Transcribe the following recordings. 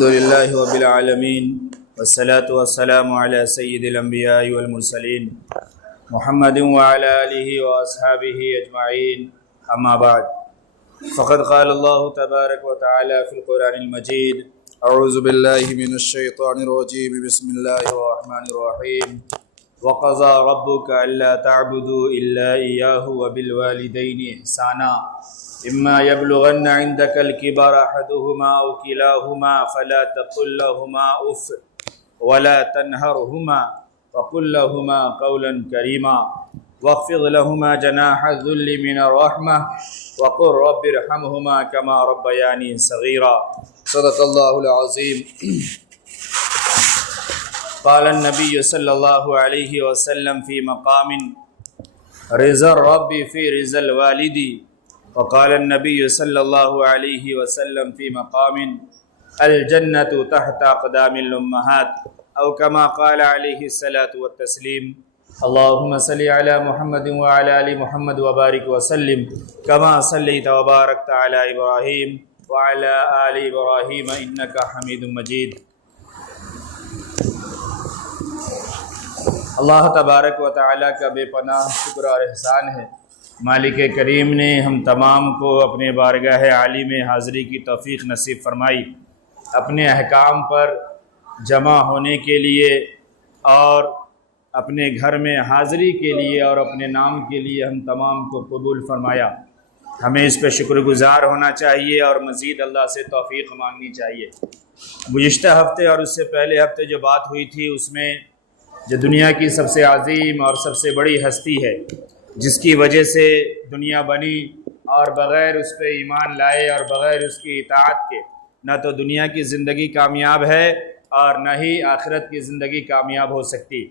الحمد لله رب العالمين والصلاة والسلام على سيد الأنبياء والمرسلين محمد وعلى آله وأصحابه أجمعين أما بعد فقد قال الله تبارك وتعالى في القرآن المجيد أعوذ بالله من الشيطان الرجيم بسم الله الرحمن الرحيم وقضى ربك ألا تعبدوا إلا إياه وبالوالدين إحسانا إما يبلغن عندك الكبر أحدهما أو كلاهما فلا تقل لهما أف ولا تنهرهما وقل لهما قولا كريما واخفض لهما جناح الذل من الرحمة وقل رب ارحمهما كما ربياني صغيرا صدق الله العظيم قال النبي صلى الله عليه وسلم في مقام رضا الرب في رضا الوالد وقال النبي صلى الله عليه وسلم في مقام الجنة تحت أقدام الأمهات أو كما قال عليه الصلاة والتسليم اللهم صل على محمد وعلى آل محمد وبارك وسلم كما صليت وباركت على إبراهيم وعلى آل إبراهيم إنك حميد مجيد. اللہ تبارک و تعالیٰ کا بے پناہ شکر اور احسان ہے. مالک کریم نے ہم تمام کو اپنے بارگاہ عالی میں حاضری کی توفیق نصیب فرمائی. اپنے احکام پر جمع ہونے کے لیے اور اپنے گھر میں حاضری کے لیے اور اپنے نام کے لیے ہم تمام کو قبول فرمایا. ہمیں اس پہ شکر گزار ہونا چاہیے اور مزید اللہ سے توفیق مانگنی چاہیے. گزشتہ ہفتے اور اس سے پہلے ہفتے جو بات ہوئی تھی اس میں جو دنیا کی سب سے عظیم اور سب سے بڑی ہستی ہے جس کی وجہ سے دنیا بنی اور بغیر اس پہ ایمان لائے اور بغیر اس کی اطاعت کے نہ تو دنیا کی زندگی کامیاب ہے اور نہ ہی آخرت کی زندگی کامیاب ہو سکتی.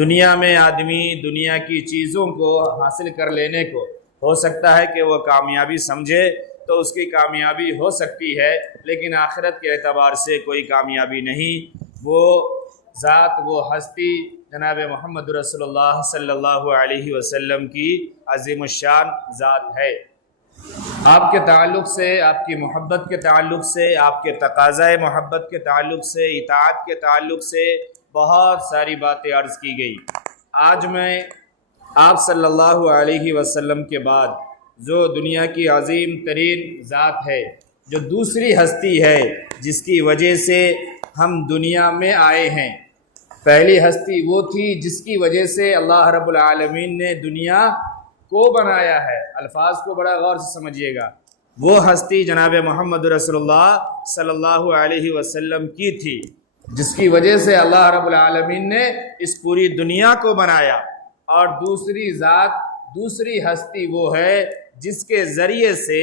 دنیا میں آدمی دنیا کی چیزوں کو حاصل کر لینے کو ہو سکتا ہے کہ وہ کامیابی سمجھے تو اس کی کامیابی ہو سکتی ہے، لیکن آخرت کے اعتبار سے کوئی کامیابی نہیں. وہ ذات وہ ہستی جناب محمد رسول اللہ صلی اللہ علیہ وسلم کی عظیم الشان ذات ہے. آپ کے تعلق سے، آپ کی محبت کے تعلق سے، آپ کے تقاضۂ محبت کے تعلق سے، اطاعت کے تعلق سے بہت ساری باتیں عرض کی گئی. آج میں آپ صلی اللہ علیہ وسلم کے بعد جو دنیا کی عظیم ترین ذات ہے، جو دوسری ہستی ہے جس کی وجہ سے ہم دنیا میں آئے ہیں. پہلی ہستی وہ تھی جس کی وجہ سے اللہ رب العالمین نے دنیا کو بنایا ہے. الفاظ کو بڑا غور سے سمجھیے گا. وہ ہستی جناب محمد رسول اللہ صلی اللہ علیہ وسلم کی تھی جس کی وجہ سے اللہ رب العالمین نے اس پوری دنیا کو بنایا. اور دوسری ذات، دوسری ہستی وہ ہے جس کے ذریعے سے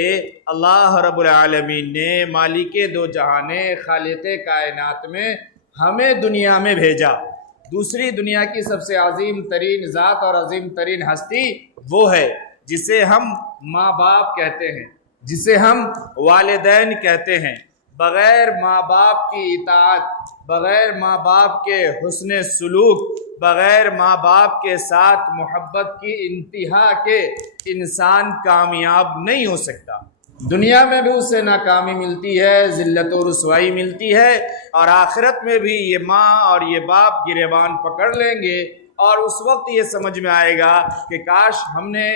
اللہ رب العالمین نے مالک دو جہان خالق کائنات میں ہمیں دنیا میں بھیجا. دوسری دنیا کی سب سے عظیم ترین ذات اور عظیم ترین ہستی وہ ہے جسے ہم ماں باپ کہتے ہیں، جسے ہم والدین کہتے ہیں. بغیر ماں باپ کی اطاعت، بغیر ماں باپ کے حسن سلوک، بغیر ماں باپ کے ساتھ محبت کی انتہا کے انسان کامیاب نہیں ہو سکتا. دنیا میں بھی اسے ناکامی ملتی ہے، ذلت و رسوائی ملتی ہے، اور آخرت میں بھی یہ ماں اور یہ باپ گریبان پکڑ لیں گے اور اس وقت یہ سمجھ میں آئے گا کہ کاش ہم نے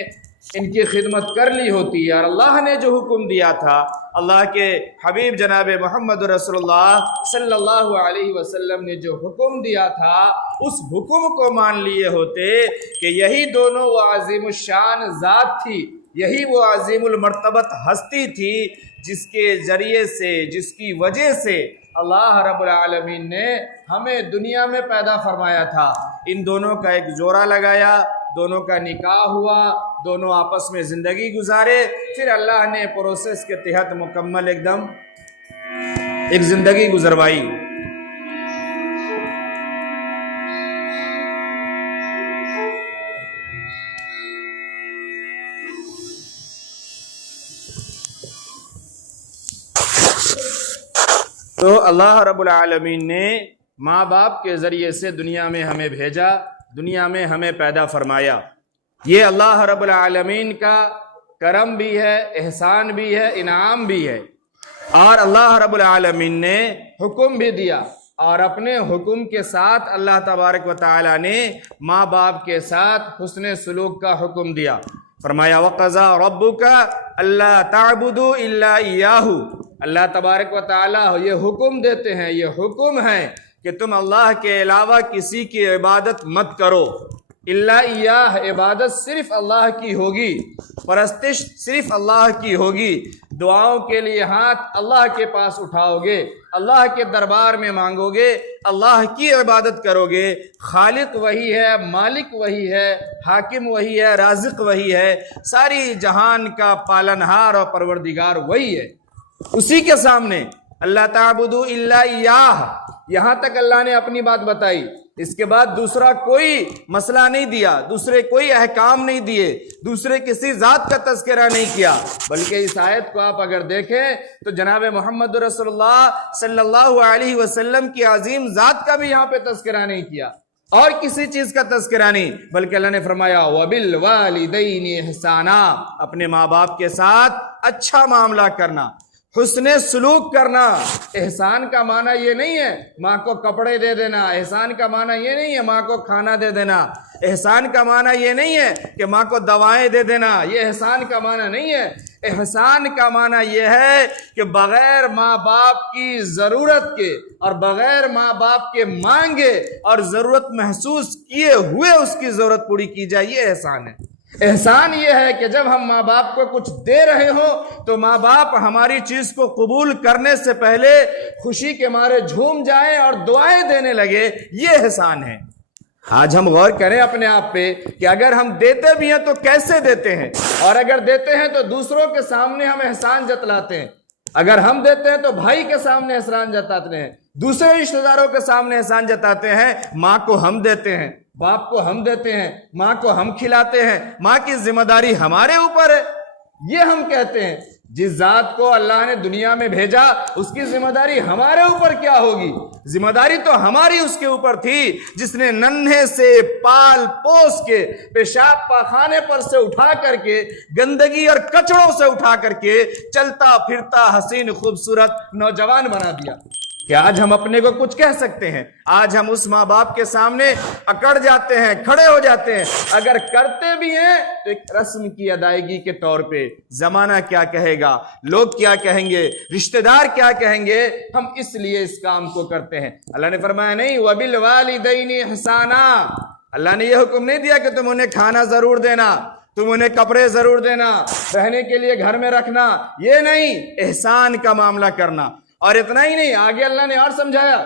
ان کی خدمت کر لی ہوتی اور اللہ نے جو حکم دیا تھا، اللہ کے حبیب جناب محمد رسول اللہ صلی اللہ علیہ وسلم نے جو حکم دیا تھا اس حکم کو مان لیے ہوتے کہ یہی دونوں وہ عظیم الشان ذات تھی، یہی وہ عظیم المرتبت ہستی تھی جس کے ذریعے سے، جس کی وجہ سے اللہ رب العالمین نے ہمیں دنیا میں پیدا فرمایا تھا. ان دونوں کا ایک جوڑا لگایا، دونوں کا نکاح ہوا، دونوں آپس میں زندگی گزارے، پھر اللہ نے پروسیس کے تحت مکمل ایک زندگی گزروائی. تو اللہ رب العالمین نے ماں باپ کے ذریعے سے دنیا میں ہمیں بھیجا، دنیا میں ہمیں پیدا فرمایا. یہ اللہ رب العالمین کا کرم بھی ہے، احسان بھی ہے، انعام بھی ہے. اور اللہ رب العالمین نے حکم بھی دیا، اور اپنے حکم کے ساتھ اللہ تبارک و تعالی نے ماں باپ کے ساتھ حسن سلوک کا حکم دیا۔ فرمایا وَقَضَىٰ رَبُّكَ أَلَّا تَعْبُدُوا إِلَّا إِيَّاهُ، اللہ تبارک و تعالی یہ حکم دیتے ہیں، یہ حکم ہے کہ تم اللہ کے علاوہ کسی کی عبادت مت کرو۔ الا ایاہ، عبادت صرف اللہ کی ہوگی، پرستش صرف اللہ کی ہوگی، دعاؤں کے لیے ہاتھ اللہ کے پاس اٹھاؤ گے، اللہ کے دربار میں مانگو گے، اللہ کی عبادت کرو گے۔ خالق وہی ہے، مالک وہی ہے، حاکم وہی ہے، رازق وہی ہے، ساری جہان کا پالنہار اور پروردگار وہی ہے، اسی کے سامنے اللہ تعبدوا الا ایاہ، یہاں تک اللہ نے اپنی بات بتائی۔ اس کے بعد دوسرا کوئی مسئلہ نہیں دیا، دوسرے کوئی احکام نہیں دیے، دوسرے کسی ذات کا تذکرہ نہیں کیا، بلکہ اس آیت کو آپ اگر دیکھیں تو جناب محمد رسول اللہ صلی اللہ علیہ وسلم کی عظیم ذات کا بھی یہاں پہ تذکرہ نہیں کیا، اور کسی چیز کا تذکرہ نہیں، بلکہ اللہ نے فرمایا وَبِالْوَالِدَيْنِ إِحْسَانًا، اپنے ماں باپ کے ساتھ اچھا معاملہ کرنا، حسن سلوک کرنا۔ احسان کا معنی یہ نہیں ہے ماں کو کپڑے دے دینا، احسان کا معنی یہ نہیں ہے ماں کو کھانا دے دینا، احسان کا معنی یہ نہیں ہے کہ ماں کو دوائیں دے دینا، یہ احسان کا معنی نہیں ہے۔ احسان کا معنی یہ ہے کہ بغیر ماں باپ کی ضرورت کے اور بغیر ماں باپ کے مانگے اور ضرورت محسوس کیے ہوئے اس کی ضرورت پوری کی جائے، یہ احسان ہے۔ احسان یہ ہے کہ جب ہم ماں باپ کو کچھ دے رہے ہوں تو ماں باپ ہماری چیز کو قبول کرنے سے پہلے خوشی کے مارے جھوم جائیں اور دعائیں دینے لگے، یہ احسان ہے۔ آج ہم غور کریں اپنے آپ پہ کہ اگر ہم دیتے بھی ہیں تو کیسے دیتے ہیں، اور اگر دیتے ہیں تو دوسروں کے سامنے ہم احسان جتلاتے ہیں۔ اگر ہم دیتے ہیں تو بھائی کے سامنے احسان جتاتے ہیں، دوسرے رشتہ داروں کے سامنے احسان جتاتے ہیں، ماں کو ہم دیتے ہیں، باپ کو ہم دیتے ہیں، ماں کو ہم کھلاتے ہیں، ماں کی ذمہ داری ہمارے اوپر ہے، یہ ہم کہتے ہیں۔ جس ذات کو اللہ نے دنیا میں بھیجا اس کی ذمہ داری ہمارے اوپر کیا ہوگی؟ ذمہ داری تو ہماری اس کے اوپر تھی جس نے ننھے سے پال پوس کے پیشاب پاخانے پر سے اٹھا کر کے گندگی اور کچڑوں سے اٹھا کر کے چلتا پھرتا حسین خوبصورت نوجوان بنا دیا۔ کہ آج ہم اپنے کو کچھ کہہ سکتے ہیں؟ آج ہم اس ماں باپ کے سامنے اکڑ جاتے ہیں، کھڑے ہو جاتے ہیں، اگر کرتے بھی ہیں تو ایک رسم کی ادائیگی کے طور پہ۔ زمانہ کیا کہے گا، لوگ کیا کہیں گے، رشتہ دار کیا کہیں گے، ہم اس لیے اس کام کو کرتے ہیں۔ اللہ نے فرمایا نہیں وَبِالْوَالِدَيْنِ إِحْسَانًا، اللہ نے یہ حکم نہیں دیا کہ تم انہیں کھانا ضرور دینا، تم انہیں کپڑے ضرور دینا، رہنے کے لیے گھر میں رکھنا، یہ نہیں، احسان کا معاملہ کرنا۔ اور اتنا ہی نہیں، آگے اللہ نے اور سمجھایا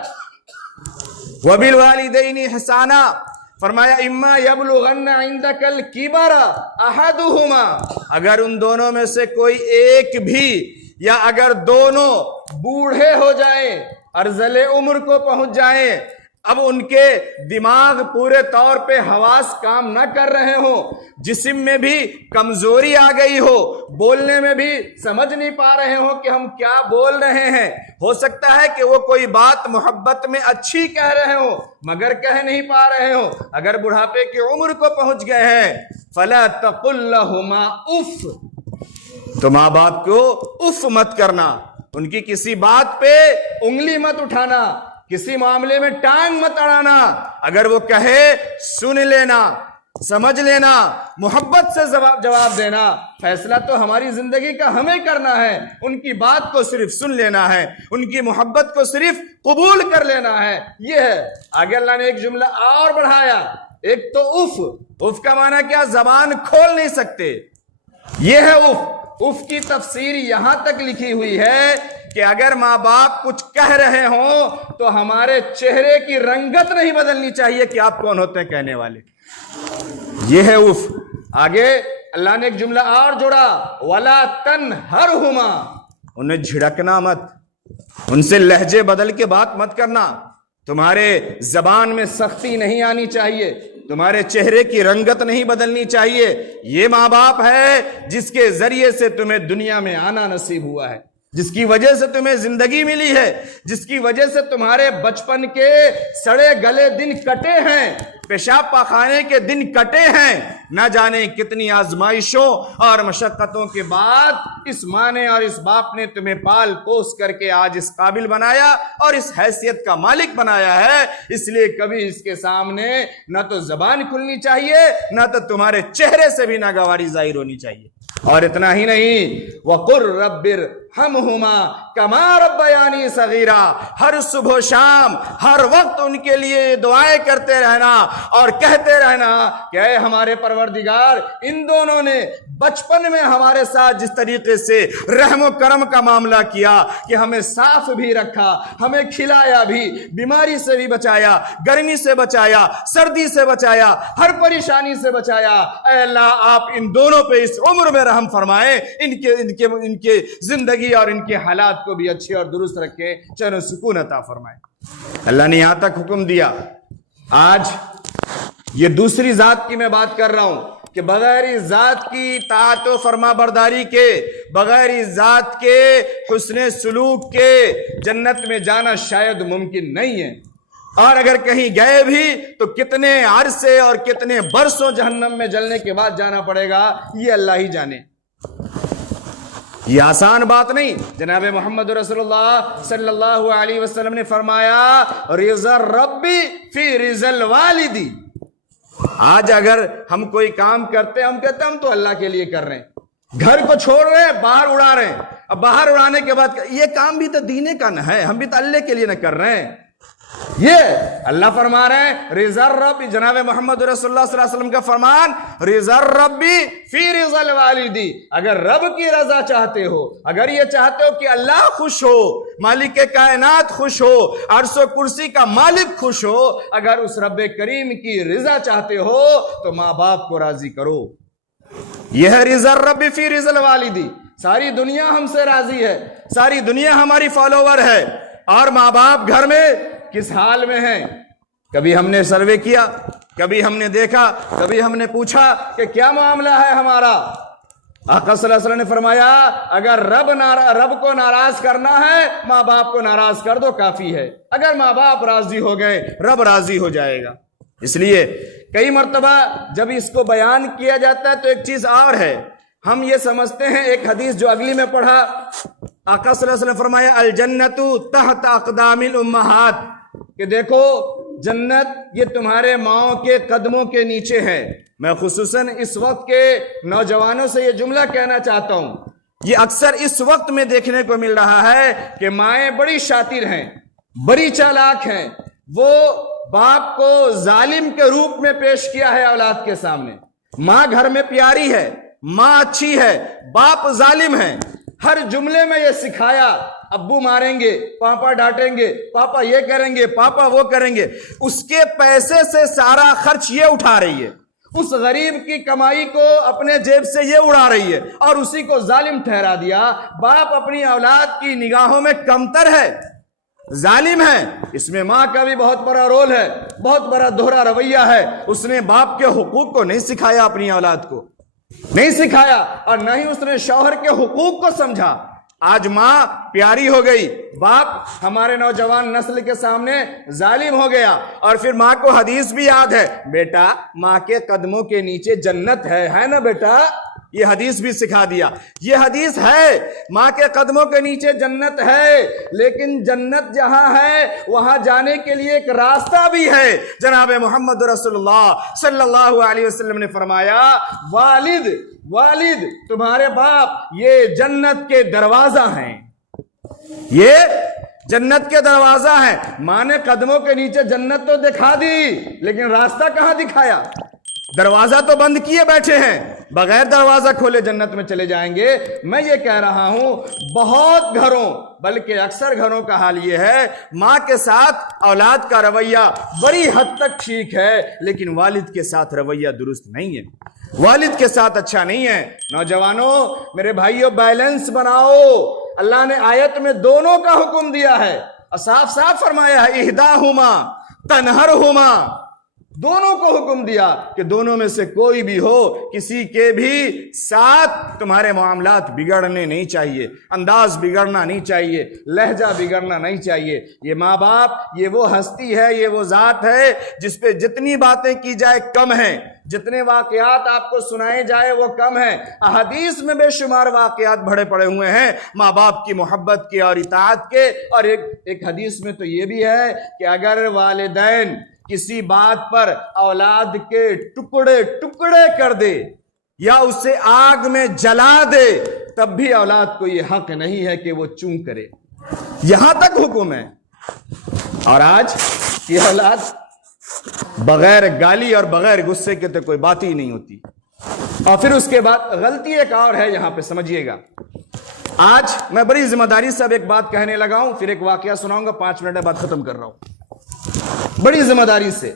وَبِالْوَالِدَيْنِ إِحْسَانًا، فرمایا اِمَّا يَبْلُغَنَّ عِنْدَكَ الْكِبَرَ أَحَدُهُمَا، اگر ان دونوں میں سے کوئی ایک بھی یا اگر دونوں بوڑھے ہو جائیں، ارذل عمر کو پہنچ جائیں، اب ان کے دماغ پورے طور پہ حواس کام نہ کر رہے ہوں، جسم میں بھی کمزوری آ گئی ہو، بولنے میں بھی سمجھ نہیں پا رہے ہوں کہ ہم کیا بول رہے ہیں، ہو سکتا ہے کہ وہ کوئی بات محبت میں اچھی کہہ رہے ہوں مگر کہہ نہیں پا رہے ہوں، اگر بڑھاپے کی عمر کو پہنچ گئے ہیں، فَلَا تَقُلْ لَهُمَا اُفْ، تو ماں باپ کو اف مت کرنا، ان کی کسی بات پہ انگلی مت اٹھانا، کسی معاملے میں ٹانگ مت اڑانا، اگر وہ کہے سن لینا، سمجھ لینا، محبت سے جواب دینا۔ فیصلہ تو ہماری زندگی کا ہمیں کرنا ہے، ان کی بات کو صرف سن لینا ہے، ان کی محبت کو صرف قبول کر لینا ہے، یہ ہے۔ آگے اللہ نے ایک جملہ اور بڑھایا، ایک تو اف کا معنی کیا؟ زبان کھول نہیں سکتے، یہ ہے اف کی تفسیر یہاں تک لکھی ہوئی ہے کہ اگر ماں باپ کچھ کہہ رہے ہوں تو ہمارے چہرے کی رنگت نہیں بدلنی چاہیے کہ آپ کون ہوتے ہیں کہنے والے، یہ ہے اف۔ آگے اللہ نے ایک جملہ اور جوڑا، وَلَا تَنْهَرْهُمَا، انہیں جھڑکنا مت، ان سے لہجے بدل کے بات مت کرنا، تمہارے زبان میں سختی نہیں آنی چاہیے، تمہارے چہرے کی رنگت نہیں بدلنی چاہیے۔ یہ ماں باپ ہے جس کے ذریعے سے تمہیں دنیا میں آنا نصیب ہوا ہے، جس کی وجہ سے تمہیں زندگی ملی ہے، جس کی وجہ سے تمہارے بچپن کے سڑے گلے دن کٹے ہیں، پیشاب پاخانے کے دن کٹے ہیں، نہ جانے کتنی آزمائشوں اور مشقتوں کے بعد اس ماں نے اور اس باپ نے تمہیں پال پوس کر کے آج اس قابل بنایا اور اس حیثیت کا مالک بنایا ہے۔ اس لیے کبھی اس کے سامنے نہ تو زبان کھلنی چاہیے، نہ تو تمہارے چہرے سے بھی ناگواری ظاہر ہونی چاہیے۔ اور اتنا ہی نہیں، وَقُلْ رَبِّ ارْحَمْهُمَا كَمَا رَبَّيَانِي صَغِيرًا، ہر صبح و شام ہر وقت ان کے لیے دعائیں کرتے رہنا اور کہتے رہنا کہ اے ہمارے پروردگار، ان دونوں نے بچپن میں ہمارے ساتھ جس طریقے سے رحم و کرم کا معاملہ کیا کہ ہمیں صاف بھی رکھا، ہمیں کھلایا بھی، بیماری سے بھی بچایا، گرمی سے بچایا، سردی سے بچایا، ہر پریشانی سے بچایا، اے اللہ آپ ان دونوں پہ اس عمر میں رحم فرمائیں، ان کے زندگی اور ان کے حالات کو بھی اچھے اور درست رکھیں، چین و سکون عطا فرمائیں۔ اللہ نے یہاں تک حکم دیا۔ آج یہ دوسری ذات کی میں بات کر رہا ہوں کہ بغیر اس ذات کی اطاعت و فرما برداری کے، بغیر اس ذات کے حسن سلوک کے جنت میں جانا شاید ممکن نہیں ہے، اور اگر کہیں گئے بھی تو کتنے عرصے اور کتنے برسوں جہنم میں جلنے کے بعد جانا پڑے گا، یہ اللہ ہی جانے۔ یہ آسان بات نہیں۔ جناب محمد رسول اللہ صلی اللہ علیہ وسلم نے فرمایا رضا الربی فی رضا الوالدی۔ آج اگر ہم کوئی کام کرتے ہیں، ہم کہتے ہیں ہم تو اللہ کے لیے کر رہے ہیں، گھر کو چھوڑ رہے ہیں، باہر اڑا رہے ہیں، اب باہر اڑانے کے بعد یہ کام بھی تو دینے کا نہ ہے، ہم بھی تو اللہ کے لیے نہ کر رہے ہیں۔ یہ اللہ فرما رہے ہیں رضا الرب، جناب محمد رسول اللہ صلی اللہ علیہ وسلم کا فرمان رضا الربی فی رضا الوالدی۔ اگر رب کی رضا چاہتے ہو، اگر یہ چاہتے ہو کہ اللہ خوش ہو، مالک کائنات خوش ہو، عرش و کرسی کا مالک خوش ہو، اگر اس رب کریم کی رضا چاہتے ہو تو ماں باپ کو راضی کرو۔ یہ ہے رضا الربی فی رضا الوالدی۔ ساری دنیا ہم سے راضی ہے، ساری دنیا ہماری فالوور ہے، اور ماں باپ گھر میں کس حال میں ہیں؟ کبھی ہم نے سروے کیا، کبھی ہم نے دیکھا، کبھی ہم نے پوچھا کہ کیا معاملہ ہے ہمارا؟ آقا صلی اللہ علیہ وسلم نے فرمایا اگر رب کو ناراض کرنا ہے، ماں باپ کو ناراض کر دو، کافی ہے۔ اگر ماں باپ راضی ہو گئے، رب راضی ہو جائے گا۔ اس لیے کئی مرتبہ جب اس کو بیان کیا جاتا ہے تو ایک چیز اور ہے، ہم یہ سمجھتے ہیں، ایک حدیث جو اگلی میں پڑھا، آقا صلی اللہ علیہ وسلم نے فرمایا الجنت تحت اقدام الامہات، کہ دیکھو جنت یہ تمہارے ماؤں کے قدموں کے نیچے ہے۔ میں خصوصاً اس وقت کے نوجوانوں سے یہ جملہ کہنا چاہتا ہوں، یہ اکثر اس وقت میں دیکھنے کو مل رہا ہے کہ مائیں بڑی شاطر ہیں، بڑی چالاک ہیں، وہ باپ کو ظالم کے روپ میں پیش کیا ہے اولاد کے سامنے۔ ماں گھر میں پیاری ہے، ماں اچھی ہے، باپ ظالم ہے، ہر جملے میں یہ سکھایا ابو ماریں گے، پاپا ڈانٹیں گے، پاپا یہ کریں گے، پاپا وہ کریں گے، اس کے پیسے سے سارا خرچ یہ اٹھا رہی ہے، اس غریب کی کمائی کو اپنے جیب سے یہ اڑا رہی ہے، اور اسی کو ظالم ٹھہرا دیا۔ باپ اپنی اولاد کی نگاہوں میں کمتر ہے، ظالم ہے۔ اس میں ماں کا بھی بہت بڑا رول ہے، بہت بڑا دوہرا رویہ ہے۔ اس نے باپ کے حقوق کو نہیں سکھایا، اپنی اولاد کو نہیں سکھایا، اور نہ ہی اس نے شوہر کے حقوق کو سمجھا۔ آج ماں پیاری ہو گئی، باپ ہمارے نوجوان نسل کے سامنے ظالم ہو گیا، اور پھر ماں کو حدیث بھی یاد ہے، بیٹا ماں کے قدموں کے نیچے جنت ہے نا بیٹا، یہ حدیث بھی سکھا دیا۔ یہ حدیث ہے، ماں کے قدموں کے نیچے جنت ہے، لیکن جنت جہاں ہے وہاں جانے کے لیے ایک راستہ بھی ہے۔ جناب محمد رسول اللہ صلی اللہ علیہ وسلم نے فرمایا والد تمہارے باپ یہ جنت کے دروازہ ہیں، یہ جنت کے دروازہ ہیں۔ ماں نے قدموں کے نیچے جنت تو دکھا دی، لیکن راستہ کہاں دکھایا؟ دروازہ تو بند کیے بیٹھے ہیں، بغیر دروازہ کھولے جنت میں چلے جائیں گے۔ میں یہ کہہ رہا ہوں بہت گھروں بلکہ اکثر گھروں کا حال یہ ہے، ماں کے ساتھ اولاد کا رویہ بڑی حد تک ٹھیک ہے، لیکن والد کے ساتھ رویہ درست نہیں ہے، والد کے ساتھ اچھا نہیں ہے۔ نوجوانوں، میرے بھائیوں، بیلنس بناؤ۔ اللہ نے آیت میں دونوں کا حکم دیا ہے، اور صاف صاف فرمایا ہے اہداہما تنہرہما، دونوں کو حکم دیا کہ دونوں میں سے کوئی بھی ہو کسی کے بھی ساتھ تمہارے معاملات بگڑنے نہیں چاہیے، انداز بگڑنا نہیں چاہیے، لہجہ بگڑنا نہیں چاہیے۔ یہ ماں باپ، یہ وہ ہستی ہے، یہ وہ ذات ہے جس پہ جتنی باتیں کی جائے کم ہیں، جتنے واقعات آپ کو سنائے جائے وہ کم ہیں۔ احادیث میں بے شمار واقعات بھرے پڑے ہوئے ہیں ماں باپ کی محبت کے اور اطاعت کے، اور ایک حدیث میں تو یہ بھی ہے کہ اگر والدین کسی بات پر اولاد کے ٹکڑے ٹکڑے کر دے یا اسے آگ میں جلا دے، تب بھی اولاد کو یہ حق نہیں ہے کہ وہ چوں کرے۔ یہاں تک حکم ہے۔ اور آج یہ اولاد بغیر گالی اور بغیر غصے کے تو کوئی بات ہی نہیں ہوتی۔ اور پھر اس کے بعد غلطی ایک اور ہے، یہاں پہ سمجھیے گا۔ آج میں بڑی ذمہ داری سے اب ایک بات کہنے لگا ہوں، پھر ایک واقعہ سناؤں گا، 5 منٹ بعد ختم کر رہا ہوں۔ بڑی ذمہ داری سے،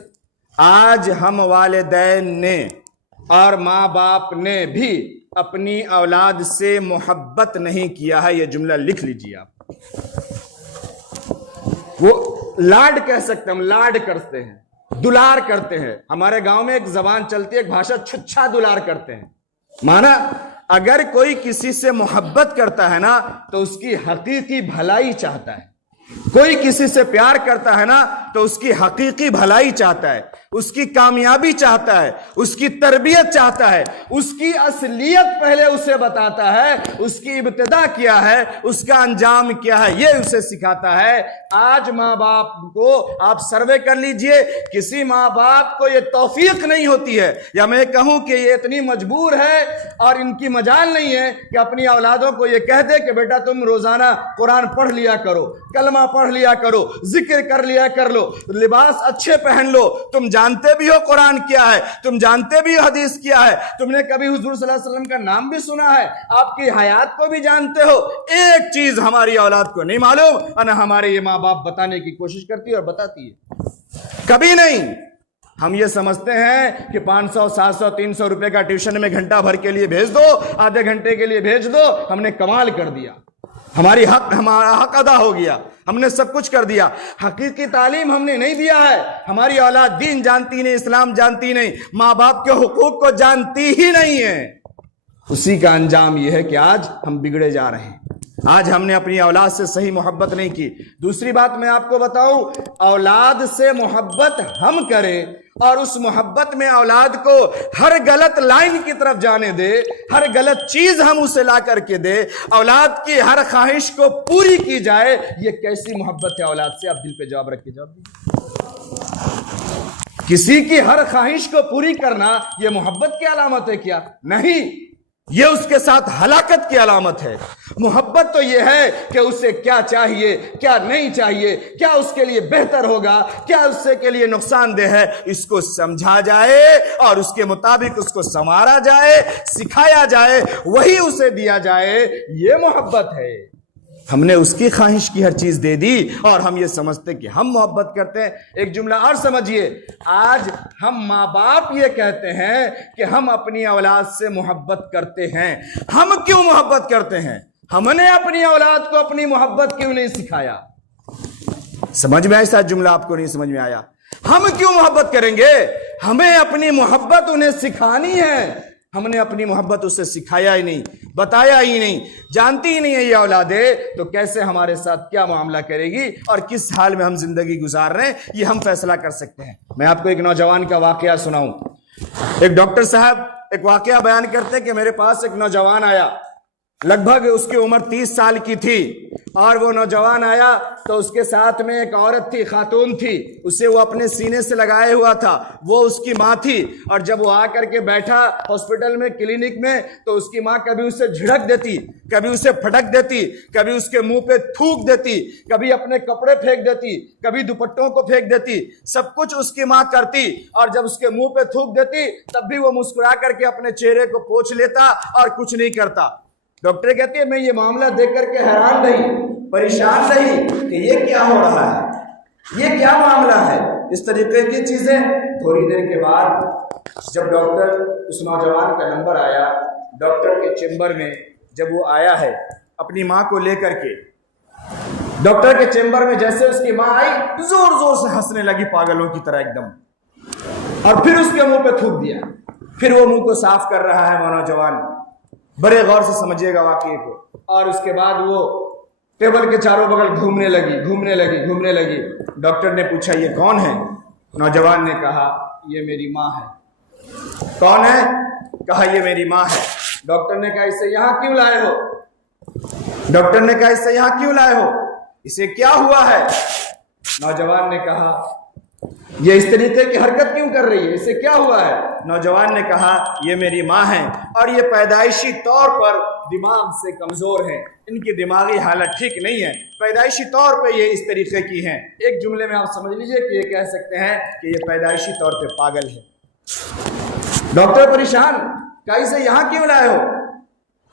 آج ہم والدین نے اور ماں باپ نے بھی اپنی اولاد سے محبت نہیں کیا ہے۔ یہ جملہ لکھ لیجیے آپ۔ وہ لاڈ کہہ سکتے ہیں، ہم لاڈ کرتے ہیں، دلار کرتے ہیں۔ ہمارے گاؤں میں ایک زبان چلتی ہے، ایک بھاشا، چھچھا دلار کرتے ہیں۔ مانا اگر کوئی کسی سے محبت کرتا ہے نا تو اس کی حقیقی بھلائی چاہتا ہے۔ کوئی کسی سے پیار کرتا ہے نا تو اس کی حقیقی بھلائی چاہتا ہے، اس کی کامیابی چاہتا ہے، اس کی تربیت چاہتا ہے، اس کی اصلیت پہلے اسے بتاتا ہے، اس کی ابتدا کیا ہے، اس کا انجام کیا ہے، یہ اسے سکھاتا ہے۔ آج ماں باپ کو آپ سروے کر لیجئے، کسی ماں باپ کو یہ توفیق نہیں ہوتی ہے، یا میں کہوں کہ یہ اتنی مجبور ہے اور ان کی مجال نہیں ہے کہ اپنی اولادوں کو یہ کہہ دے کہ بیٹا تم روزانہ قرآن پڑھ لیا کرو، کلمہ پڑھ لیا کرو، ذکر کر لیا کر لو، لباس اچھے پہن لو، تم جانتے بھی ہو قرآن کیا ہے، تم جانتے بھی ہو حدیث کیا ہے، تم نے کبھی حضور صلی اللہ علیہ وسلم کا نام بھی سنا ہے، آپ کی حیات کو بھی جانتے ہو۔ ایک چیز ہماری اولاد کو نہیں معلوم، اور ہمارے یہ ماں باپ بتانے کی کوشش کرتی ہے اور بتاتی ہے، کبھی نہیں۔ ہم یہ سمجھتے ہیں کہ 500 700 300 روپے کا ٹیوشن میں گھنٹہ بھر کے لیے بھیج دو، آدھے گھنٹے کے لیے بھیج دو، ہم نے کمال کر دیا، ہمارا حق ادا ہو گیا، ہم نے سب کچھ کر دیا۔ حقیقی تعلیم ہم نے نہیں دیا ہے۔ ہماری اولاد دین جانتی نہیں، اسلام جانتی نہیں، ماں باپ کے حقوق کو جانتی ہی نہیں ہے۔ اسی کا انجام یہ ہے کہ آج ہم بگڑے جا رہے ہیں۔ آج ہم نے اپنی اولاد سے صحیح محبت نہیں کی۔ دوسری بات میں آپ کو بتاؤں، اولاد سے محبت ہم کریں اور اس محبت میں اولاد کو ہر غلط لائن کی طرف جانے دے، ہر غلط چیز ہم اسے لا کر کے دے، اولاد کی ہر خواہش کو پوری کی جائے، یہ کیسی محبت ہے اولاد سے؟ آپ دل پہ جواب رکھ کے جواب دیجیے۔ کسی کی ہر خواہش کو پوری کرنا یہ محبت کی علامت ہے کیا؟ نہیں، یہ اس کے ساتھ ہلاکت کی علامت ہے۔ محبت تو یہ ہے کہ اسے کیا چاہیے، کیا نہیں چاہیے، کیا اس کے لیے بہتر ہوگا، کیا اس سے کے لیے نقصان دہ ہے، اس کو سمجھا جائے اور اس کے مطابق اس کو سنوارا جائے، سکھایا جائے، وہی اسے دیا جائے، یہ محبت ہے۔ ہم نے اس کی خواہش کی ہر چیز دے دی اور ہم یہ سمجھتے کہ ہم محبت کرتے ہیں۔ ایک جملہ اور سمجھیے، آج ہم ماں باپ یہ کہتے ہیں کہ ہم اپنی اولاد سے محبت کرتے ہیں۔ ہم کیوں محبت کرتے ہیں؟ ہم نے اپنی اولاد کو اپنی محبت کیوں نہیں سکھایا؟ سمجھ میں ایسا جملہ آپ کو نہیں سمجھ میں آیا؟ ہم کیوں محبت کریں گے؟ ہمیں اپنی محبت انہیں سکھانی ہے۔ ہم نے اپنی محبت اسے سکھایا ہی نہیں، بتایا ہی نہیں، جانتی ہی نہیں ہے یہ اولادیں تو کیسے ہمارے ساتھ کیا معاملہ کرے گی اور کس حال میں ہم زندگی گزار رہے ہیں، یہ ہم فیصلہ کر سکتے ہیں۔ میں آپ کو ایک نوجوان کا واقعہ سناؤں۔ ایک ڈاکٹر صاحب ایک واقعہ بیان کرتے ہیں کہ میرے پاس ایک نوجوان آیا، لگ بھگ اس کی عمر 30 سال کی تھی، اور وہ نوجوان آیا تو اس کے ساتھ میں ایک عورت تھی، خاتون تھی، اسے وہ اپنے سینے سے لگائے ہوا تھا، وہ اس کی ماں تھی۔ اور جب وہ آ کر کے بیٹھا ہاسپٹل میں، کلینک میں، تو اس کی ماں کبھی اسے جھڑک دیتی، کبھی اسے پھٹک دیتی، کبھی اس کے منہ پہ تھوک دیتی، کبھی اپنے کپڑے پھینک دیتی، کبھی دوپٹوں کو پھینک دیتی، سب کچھ اس کی ماں کرتی۔ اور جب اس کے منہ پہ تھوک دیتی تب بھی وہ مسکرا کر کے اپنے چہرے کو پوچھ لیتا اور کچھ نہیں کرتا۔ ڈاکٹر کہتی ہے میں یہ معاملہ دیکھ کر کے حیران رہی، پریشان رہی کہ یہ کیا ہو رہا ہے، یہ کیا معاملہ ہے، اس طریقے کی چیزیں۔ تھوڑی دیر کے بعد جب ڈاکٹر اس نوجوان کا نمبر آیا، ڈاکٹر کے چیمبر میں جب وہ آیا ہے اپنی ماں کو لے کر کے، ڈاکٹر کے چیمبر میں جیسے اس کی ماں آئی، زور زور سے ہنسنے لگی پاگلوں کی طرح ایک دم۔ اور پھر اس کے منہ پہ تھوک دیا. پھر وہ منہ کو صاف کر رہا ہے وہ نوجوان. بڑے غور سے سمجھیے گا واقعے کو. اور اس کے بعد وہ ٹیبل کے چاروں بغل گھومنے لگی. ڈاکٹر نے پوچھا یہ کون ہے؟ نوجوان نے کہا یہ میری ماں ہے. کون ہے؟ کہا یہ میری ماں ہے. ڈاکٹر نے کہا اسے یہاں کیوں لائے ہو؟ اسے کیا ہوا ہے؟ نوجوان نے کہا یہ اس طریقے کی حرکت کیوں کر رہی ہے، اسے کیا ہوا ہے؟ نوجوان نے کہا یہ میری ماں ہے اور یہ پیدائشی طور پر دماغ سے کمزور ہیں، ان کی دماغی حالت ٹھیک نہیں ہے، پیدائشی طور پہ یہ اس طریقے کی ہیں. ایک جملے میں آپ سمجھ لیجئے کہ یہ کہہ سکتے ہیں کہ یہ پیدائشی طور پہ پاگل ہے. ڈاکٹر پریشان، کیا اسے یہاں کیوں لائے ہو؟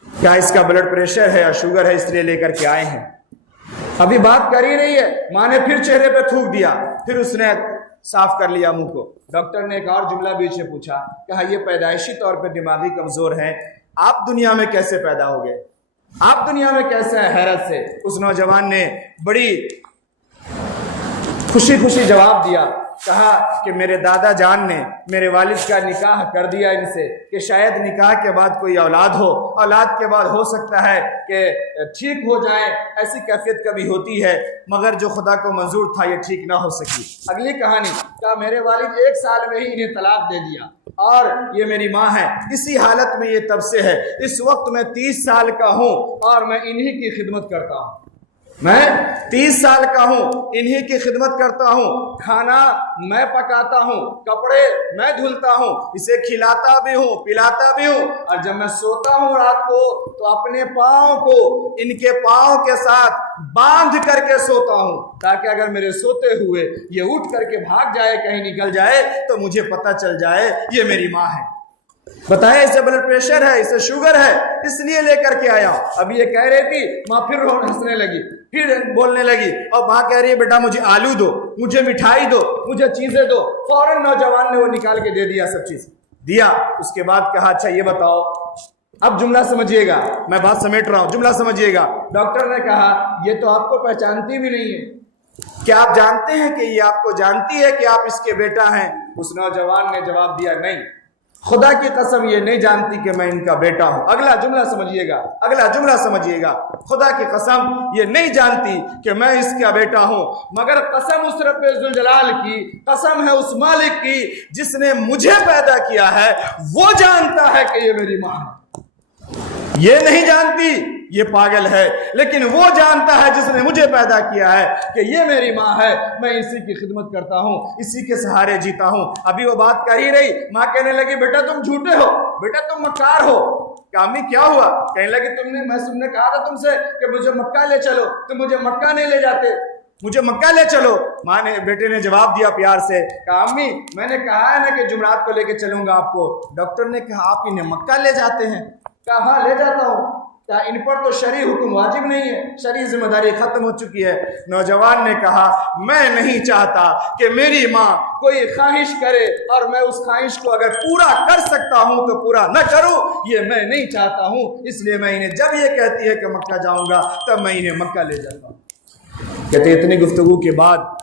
کیا اس کا بلڈ پریشر ہے یا شوگر ہے اس لیے لے کر کے آئے ہیں؟ ابھی بات کر ہی رہی ہے، ماں نے پھر چہرے پہ تھوک دیا. پھر اس نے صاف کر لیا منہ کو. ڈاکٹر نے ایک اور جملہ بیچ سے پوچھا، کہا یہ پیدائشی طور پہ دماغی کمزور ہیں، آپ دنیا میں کیسے پیدا ہو گئے؟ آپ دنیا میں کیسے ہیں؟ حیرت سے اس نوجوان نے بڑی خوشی جواب دیا. کہا کہ میرے دادا جان نے میرے والد کا نکاح کر دیا ان سے کہ شاید نکاح کے بعد کوئی اولاد ہو، اولاد کے بعد ہو سکتا ہے کہ ٹھیک ہو جائے، ایسی کیفیت کبھی ہوتی ہے، مگر جو خدا کو منظور تھا یہ ٹھیک نہ ہو سکی. اگلی کہانی، کہا میرے والد 1 سال میں ہی انہیں طلاق دے دیا اور یہ میری ماں ہے، اسی حالت میں یہ تب سے ہے. اس وقت میں 30 سال کا ہوں اور میں انہی کی خدمت کرتا ہوں. میں 30 سال کا ہوں، انہی کی خدمت کرتا ہوں، کھانا میں پکاتا ہوں، کپڑے میں دھلتا ہوں، اسے کھلاتا بھی ہوں، پلاتا بھی ہوں، اور جب میں سوتا ہوں رات کو تو اپنے پاؤں کو ان کے پاؤں کے ساتھ باندھ کر کے سوتا ہوں تاکہ اگر میرے سوتے ہوئے یہ اٹھ کر کے بھاگ جائے، کہیں نکل جائے تو مجھے پتہ چل جائے یہ میری ماں ہے. بتائے اسے بلڈ پریشر ہے، اسے شوگر ہے، اس لیے لے کر کے آیا. اب یہ کہہ رہی تھی، ماں پھر ہنسنے لگی، پھر بولنے لگی، اور ماں کہہ رہی ہے بیٹا مجھے آلو دو، مجھے مٹھائی دو، مجھے چیزیں دو. فوراً نوجوان نے وہ نکال کے دے دیا، سب چیز دیا. اس کے بعد کہا اچھا یہ بتاؤ، اب جملہ سمجھیے گا، میں بات سمیٹ رہا ہوں، جملہ سمجھیے گا. ڈاکٹر نے کہا یہ تو آپ کو پہچانتی بھی نہیں ہے، کیا آپ جانتے ہیں کہ یہ آپ کو جانتی ہے کہ آپ اس کے بیٹا ہیں؟ اس نوجوان نے جواب دیا نہیں، خدا کی قسم یہ نہیں جانتی کہ میں ان کا بیٹا ہوں. اگلا جملہ سمجھیے گا، خدا کی قسم یہ نہیں جانتی کہ میں اس کا بیٹا ہوں، مگر قسم اس رب ذوالجلال کی، قسم ہے اس مالک کی جس نے مجھے پیدا کیا ہے، وہ جانتا ہے کہ یہ میری ماں ہے. یہ نہیں جانتی، یہ پاگل ہے، لیکن وہ جانتا ہے جس نے مجھے پیدا کیا ہے کہ یہ میری ماں ہے، میں اسی کی خدمت کرتا ہوں، اسی کے سہارے جیتا ہوں. ابھی وہ بات کر ہی رہی، ماں کہنے لگی بیٹا تم جھوٹے ہو، بیٹا تم مکار ہو. کہ امی کیا ہوا؟ کہنے لگی تم نے کہا تھا تم سے کہ مجھے مکہ لے چلو، تم مجھے مکہ نہیں لے جاتے، مجھے مکہ لے چلو. ماں نے، بیٹے نے جواب دیا پیار سے، کہا امی میں نے کہا ہے نا کہ جمعرات کو لے کے چلوں گا آپ کو. ڈاکٹر نے کہا آپ انہیں مکہ لے جاتے ہیں؟ کہا ہاں لے جاتا ہوں. کیا ان پر تو شرعی حکم واجب نہیں ہے، شرعی ذمہ داری ختم ہو چکی ہے. نوجوان نے کہا میں نہیں چاہتا کہ میری ماں کوئی خواہش کرے اور میں اس خواہش کو اگر پورا کر سکتا ہوں تو پورا نہ کروں، یہ میں نہیں چاہتا ہوں، اس لیے میں انہیں جب یہ کہتی ہے کہ مکہ جاؤں گا تب میں انہیں مکہ لے جاتا ہوں. کہتے اتنی گفتگو کے بعد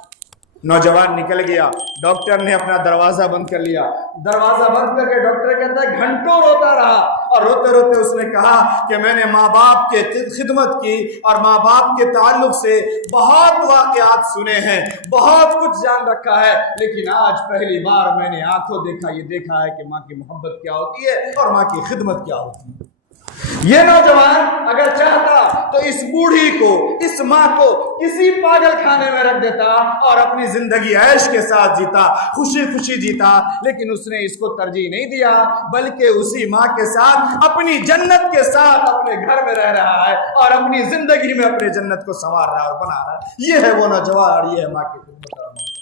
نوجوان نکل گیا. ڈاکٹر نے اپنا دروازہ بند کر لیا. دروازہ بند کر کے ڈاکٹر کہتا ہے گھنٹوں روتا رہا، اور روتے روتے اس نے کہا کہ میں نے ماں باپ کے خدمت کی اور ماں باپ کے تعلق سے بہت واقعات سنے ہیں، بہت کچھ جان رکھا ہے، لیکن آج پہلی بار میں نے آنکھوں دیکھا، یہ دیکھا ہے کہ ماں کی محبت کیا ہوتی ہے اور ماں کی خدمت کیا ہوتی ہے. یہ نوجوان اگر چاہتا تو اس بوڑھی کو، اس ماں کو کسی پاگل خانے میں رکھ دیتا اور اپنی زندگی عیش کے ساتھ جیتا، خوشی خوشی جیتا، لیکن اس نے اس کو ترجیح نہیں دیا، بلکہ اسی ماں کے ساتھ اپنی جنت کے ساتھ اپنے گھر میں رہ رہا ہے اور اپنی زندگی میں اپنے جنت کو سنوار رہا ہے اور بنا رہا ہے. یہ ہے وہ نوجوان اور یہ ہے ماں کی خدمت.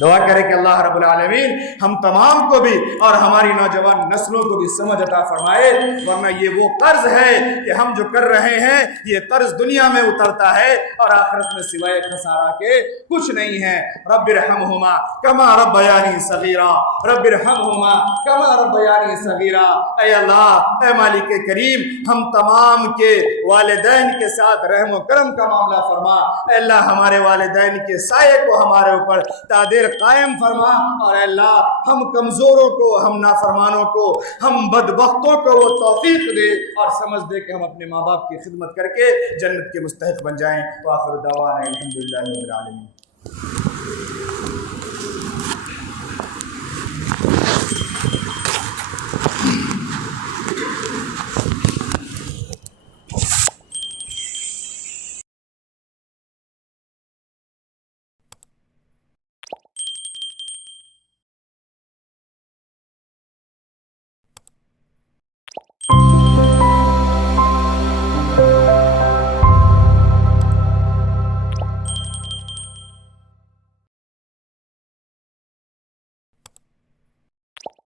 دعا کرے کہ اللہ رب العالمین ہم تمام کو بھی اور ہماری نوجوان نسلوں کو بھی سمجھ عطا فرمائے، ورنہ یہ وہ قرض ہے کہ ہم جو کر رہے ہیں یہ قرض دنیا میں اترتا ہے اور آخرت میں سوائے خسارہ کے کچھ نہیں ہے. رب ارحمہما کما ربیانی صغیرا، رب ارحمہما کما ربیانی صغیرا. اے اللہ، اے مالک کریم، ہم تمام کے والدین کے ساتھ رحم و کرم کا معاملہ فرما. اے اللہ، ہمارے والدین کے سائے کو ہمارے اوپر تادیر قائم فرما، اور اے اللہ ہم کمزوروں کو، ہم نافرمانوں کو، ہم بدبختوں کو وہ توفیق دے اور سمجھ دے کہ ہم اپنے ماں باپ کی خدمت کر کے جنت کے مستحق بن جائیں۔ وآخر دعوانا الحمدللہ رب العالمین۔